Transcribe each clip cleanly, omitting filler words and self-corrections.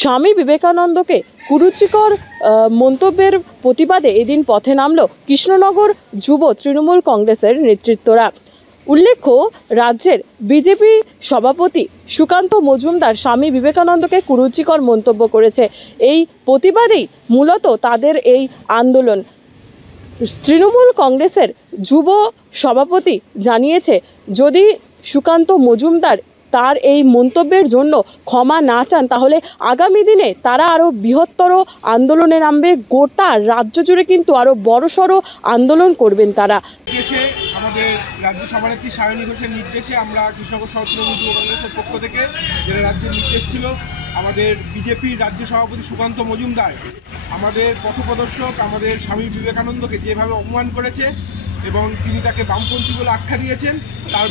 স্বামী বিবেকানন্দকে কুরুচিকর মন্তব্যের প্রতিবাদে এদিন পথে নামল কৃষ্ণনগর যুব তৃণমূল কংগ্রেসের নেতৃত্বরা। উল্লেখ্য, রাজ্যের বিজেপি সভাপতি সুকান্ত মজুমদার স্বামী বিবেকানন্দকে কুরুচিকর মন্তব্য করেছে। এই প্রতিবাদেই মূলত তাদের এই আন্দোলন। তৃণমূল কংগ্রেসের যুব সভাপতি জানিয়েছে, যদি সুকান্ত মজুমদার তার এই মন্তব্যের জন্য ক্ষমা না চান তাহলে আগামী দিনে তারা আরও বৃহত্তর আন্দোলনে নামবে। গোটা রাজ্য জুড়ে কিন্তু আরও বড়সড় আন্দোলন করবেন তারা। আমাদের রাজ্য সভানেত্রী সায়নী ঘোষের নির্দেশে আমরা কৃষক সহ তৃণমূল যুব কংগ্রেসের পক্ষ থেকে যেটা রাজ্যের নির্দেশ ছিল, আমাদের বিজেপির রাজ্য সভাপতি সুকান্ত মজুমদার আমাদের পথপ্রদর্শক আমাদের স্বামী বিবেকানন্দকে যেভাবে অপমান করেছে এবং তিনি তাকে বামপন্থী বলে আখ্যা দিয়েছেন, তার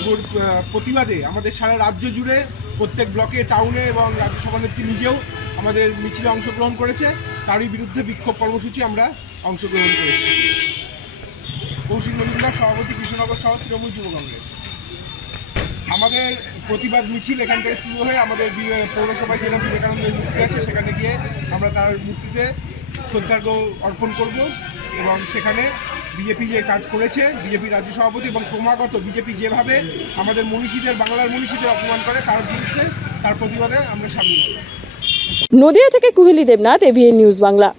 প্রতিবাদে আমাদের সারা রাজ্য জুড়ে প্রত্যেক ব্লকে, টাউনে এবং রাজ্য সভানেত্রী নিজেও আমাদের মিছিলে অংশগ্রহণ করেছে। তারই বিরুদ্ধে বিক্ষোভ কর্মসূচি আমরা অংশগ্রহণ করেছি। কৌশিক মজুমদার, সভাপতি, কৃষ্ণনগর শহর তৃণমূল যুব কংগ্রেস। আমাদের প্রতিবাদ মিছিল এখান থেকে শুরু হয়ে আমাদের পৌরসভায় যেটা বিবেকানন্দের মূর্তি আছে সেখানে গিয়ে আমরা তার মূর্তিতে শ্রদ্ধার্ঘ্য অর্পণ করব এবং সেখানে বিজেপি যে কাজ করেছে, বিজেপি রাজ্য সভাপতি এবং ক্রমাগত বিজেপি যেভাবে আমাদের মনীষীদের, বাংলার মনীষীদের অপমান করে তার বিরুদ্ধে, তার প্রতিবাদে আমরা সামিল হব। নদিয়া থেকে কুহেলি দেবনাথ, এভিএন নিউজ বাংলা।